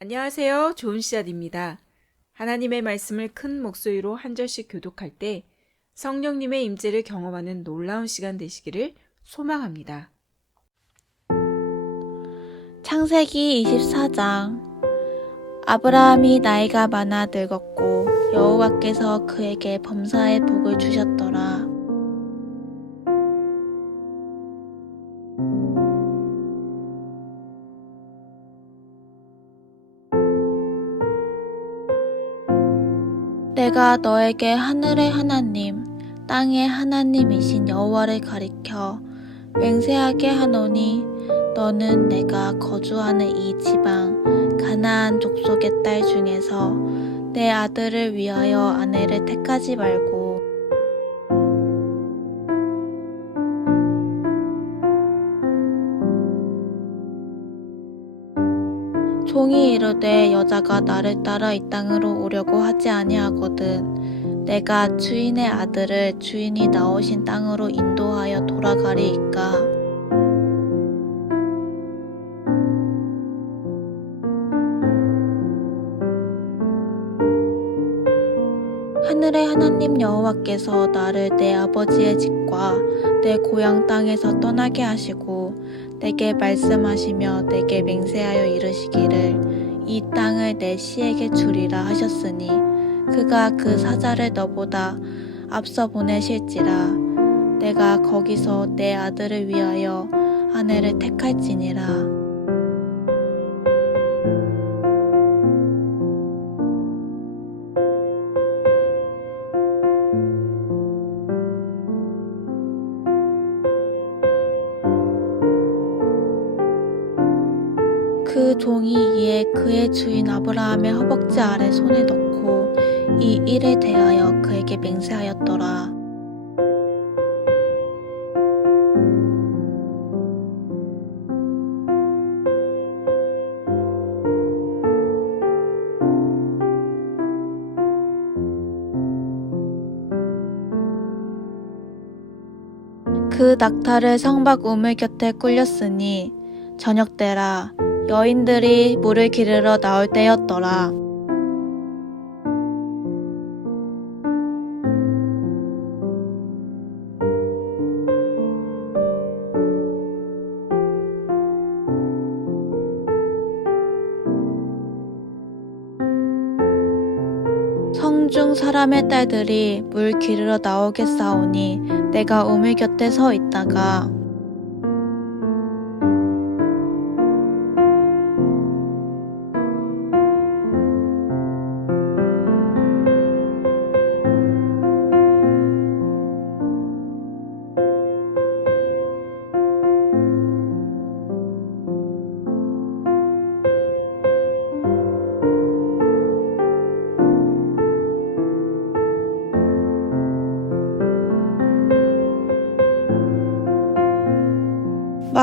안녕하세요. 좋은 씨앗입니다. 하나님의 말씀을 큰 목소리로 한 절씩 교독할 때 성령님의 임재를 경험하는 놀라운 시간 되시기를 소망합니다. 창세기 24장 아브라함이 나이가 많아 늙었고 여호와께서 그에게 범사의 복을 주셨더라. 내가 너에게 하늘의 하나님, 땅의 하나님이신 여호와를 가리켜 맹세하게 하노니 너는 내가 거주하는 이 지방 가나안 족속의 딸 중에서 내 아들을 위하여 아내를 택하지 말고 종이 이르되 여자가 나를 따라 이 땅으로 오려고 하지 아니하거든. 내가 주인의 아들을 주인이 나오신 땅으로 인도하여 돌아가리이까? 하늘의 하나님 여호와께서 나를 내 아버지의 집과 내 고향 땅에서 떠나게 하시고 내게 말씀하시며 내게 맹세하여 이르시기를 이 땅을 내 시에게 주리라 하셨으니 그가 그 사자를 너보다 앞서 보내실지라. 내가 거기서 내 아들을 위하여 아내를 택할지니라 종이 이에 그의 주인 아브라함의 허벅지 아래 손을 넣고 이 일에 대하여 그에게 맹세하였더라. 그 낙타를 성박 우물 곁에 꿀렸으니 저녁 때라 여인들이 물을 기르러 나올 때였더라. 성중 사람의 딸들이 물 기르러 나오겠사오니 내가 우물 곁에 서 있다가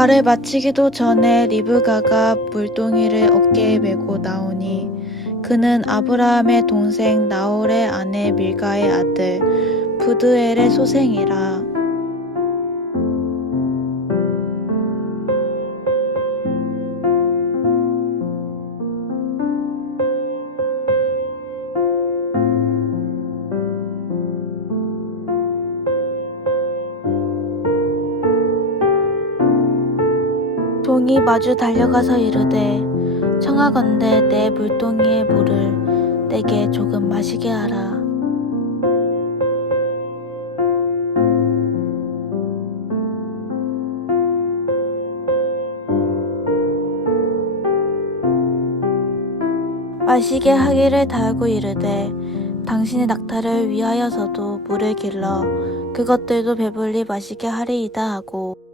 말을 마치기도 전에 리브가가 물동이를 어깨에 메고 나오니 그는 아브라함의 동생 나홀의 아내 밀가의 아들 부드엘의 소생이라 종이 마주 달려가서 이르되 청하건대 내 물동이의 물을 내게 조금 마시게 하라. 마시게 하기를 다하고 이르되 당신의 낙타를 위하여서도 물을 길러 그것들도 배불리 마시게 하리이다 하고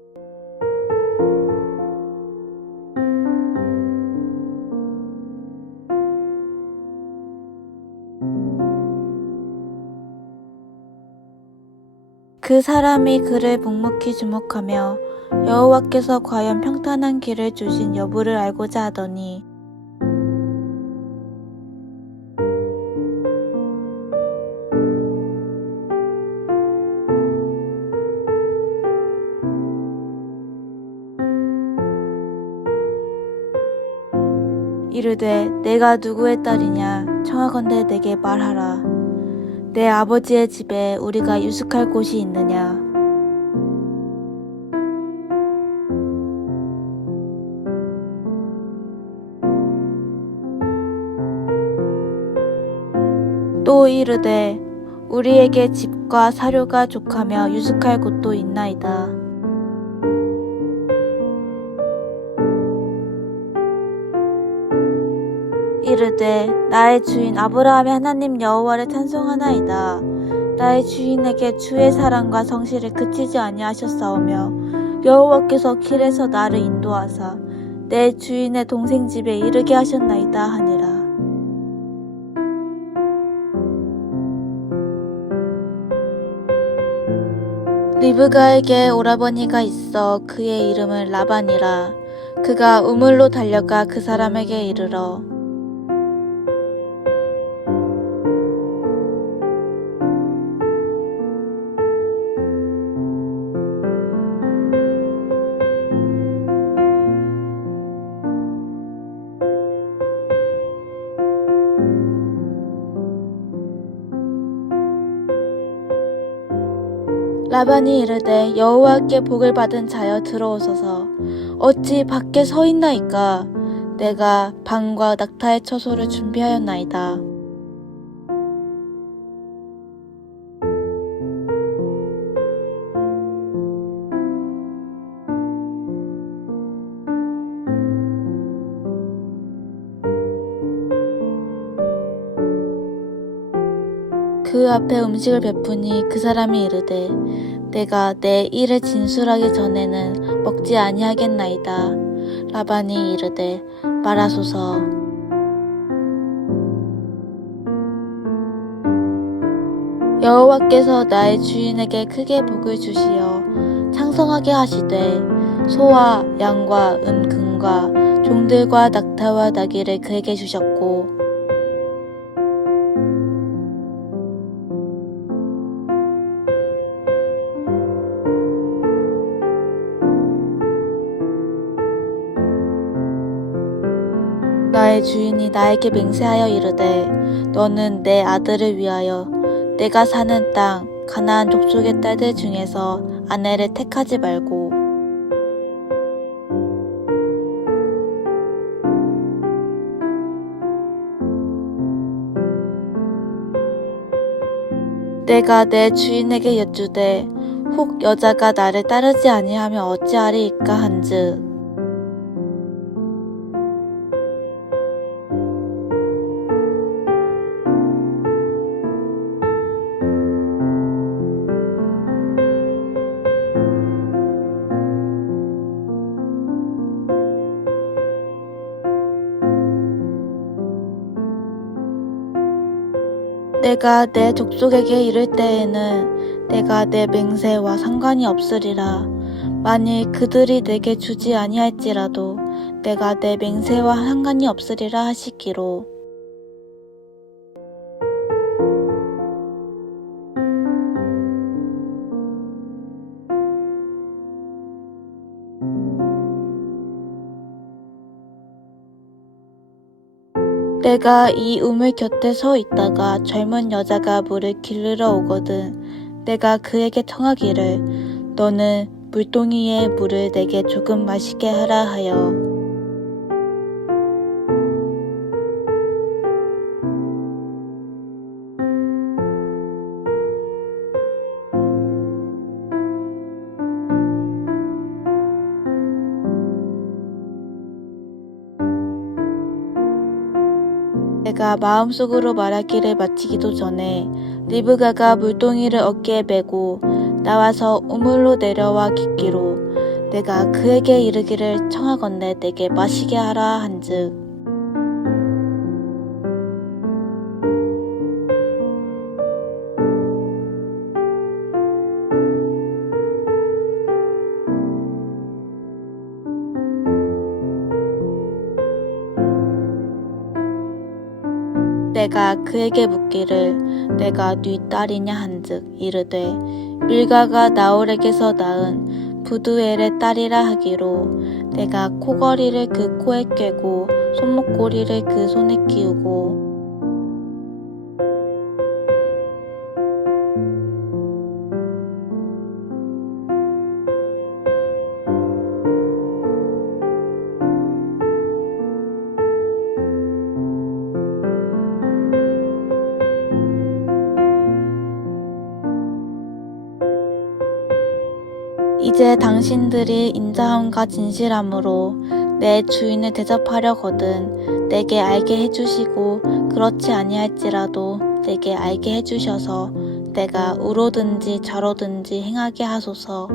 그 사람이 그를 묵묵히 주목하며 여호와께서 과연 평탄한 길을 주신 여부를 알고자 하더니 이르되 내가 누구의 딸이냐? 청하건대 내게 말하라 내 아버지의 집에 우리가 유숙할 곳이 있느냐 또 이르되 우리에게 집과 사료가 족하며 유숙할 곳도 있나이다. 이르되 나의 주인 아브라함의 하나님 여호와를 찬송하나이다. 나의 주인에게 주의 사랑과 성실을 그치지 아니하셨사오며 여호와께서 길에서 나를 인도하사 내 주인의 동생 집에 이르게 하셨나이다 하니라. 리브가에게 오라버니가 있어 그의 이름은 라반이라. 그가 우물로 달려가 그 사람에게 이르러 라반이 이르되 여호와께 복을 받은 자여 들어오소서. 어찌 밖에 서 있나이까? 내가 방과 낙타의 처소를 준비하였나이다 앞에 음식을 베푸니 그 사람이 이르되 내가 내 일을 진술하기 전에는 먹지 아니하겠나이다. 라반이 이르되 말하소서. 여호와께서 나의 주인에게 크게 복을 주시어 창성하게 하시되 소와 양과 은금과 종들과 낙타와 나귀를 그에게 주셨고 나의 주인이 나에게 맹세하여 이르되 너는 내 아들을 위하여 내가 사는 땅 가나안 족속의 딸들 중에서 아내를 택하지 말고 내가 내 주인에게 여쭈되 혹 여자가 나를 따르지 아니하면 어찌하리이까 한즉 내가 내 족속에게 이를 때에는 내가 내 맹세와 상관이 없으리라. 만일 그들이 내게 주지 아니할지라도 내가 내 맹세와 상관이 없으리라 하시기로. 내가 이 우물 곁에 서 있다가 젊은 여자가 물을 길르러 오거든. 내가 그에게 청하기를 너는 물동이의 물을 내게 조금 마시게 하라 하여 내가 마음속으로 말하기를 마치기도 전에 리브가가 물동이를 어깨에 메고 나와서 우물로 내려와 깃기로 내가 그에게 이르기를 청하건대 내게 마시게 하라 한즉 내가 그에게 묻기를 내가 네 딸이냐 한즉 이르되 밀가가 나홀에게서 낳은 부두엘의 딸이라 하기로 내가 코걸이를 그 코에 꿰고 손목고리를 그 손에 끼우고 이제 당신들이 인자함과 진실함으로 내 주인을 대접하려거든 내게 알게 해주시고 그렇지 아니할지라도 내게 알게 해주셔서 내가 우로든지 좌로든지 행하게 하소서.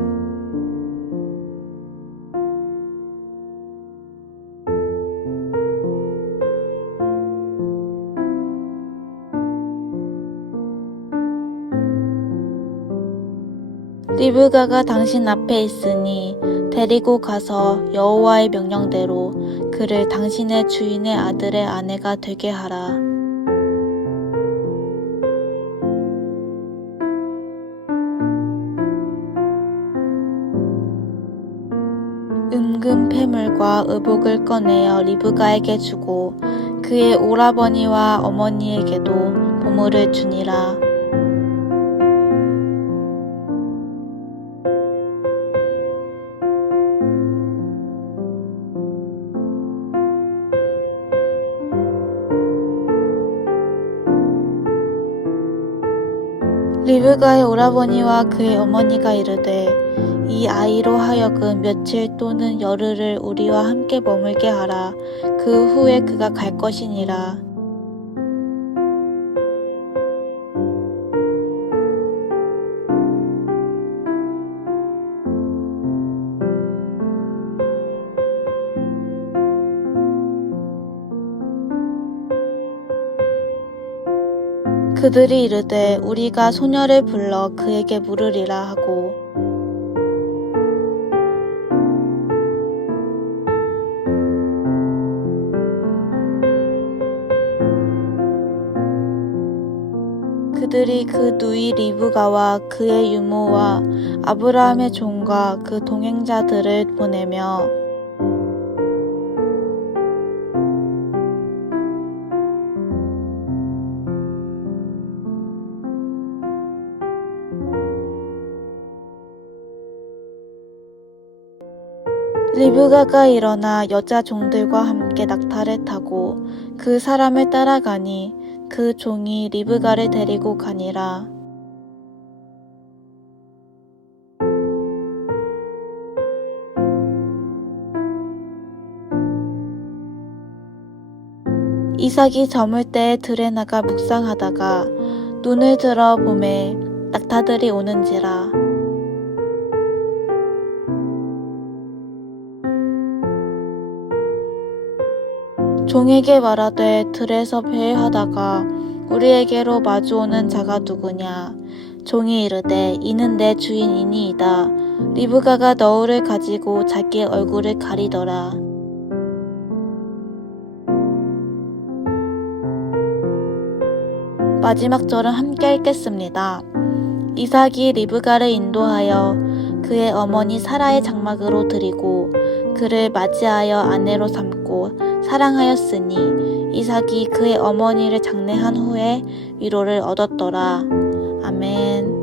리브가가 당신 앞에 있으니 데리고 가서 여호와의 명령대로 그를 당신의 주인의 아들의 아내가 되게 하라. 은금 패물과 의복을 꺼내어 리브가에게 주고 그의 오라버니와 어머니에게도 보물을 주니라. 리브가의 오라버니와 그의 어머니가 이르되 이 아이로 하여금 며칠 또는 열흘을 우리와 함께 머물게 하라. 그 후에 그가 갈 것이니라. 그들이 이르되 우리가 소녀를 불러 그에게 물으리라 하고. 그들이 그 누이 리브가와 그의 유모와 아브라함의 종과 그 동행자들을 보내며 리브가가 일어나 여자 종들과 함께 낙타를 타고 그 사람을 따라가니 그 종이 리브가를 데리고 가니라. 이삭이 저물 때 들에 나가 묵상하다가 눈을 들어 봄에 낙타들이 오는지라. 종에게 말하되 들에서 배회하다가 우리에게로 마주오는 자가 누구냐? 종이 이르되 이는 내 주인이니이다. 리브가가 너울을 가지고 자기의 얼굴을 가리더라. 마지막 절은 함께 읽겠습니다. 이삭이 리브가를 인도하여 그의 어머니 사라의 장막으로 드리고 그를 맞이하여 아내로 삼고 사랑하였으니 이삭이 그의 어머니를 장례한 후에 위로를 얻었더라. 아멘.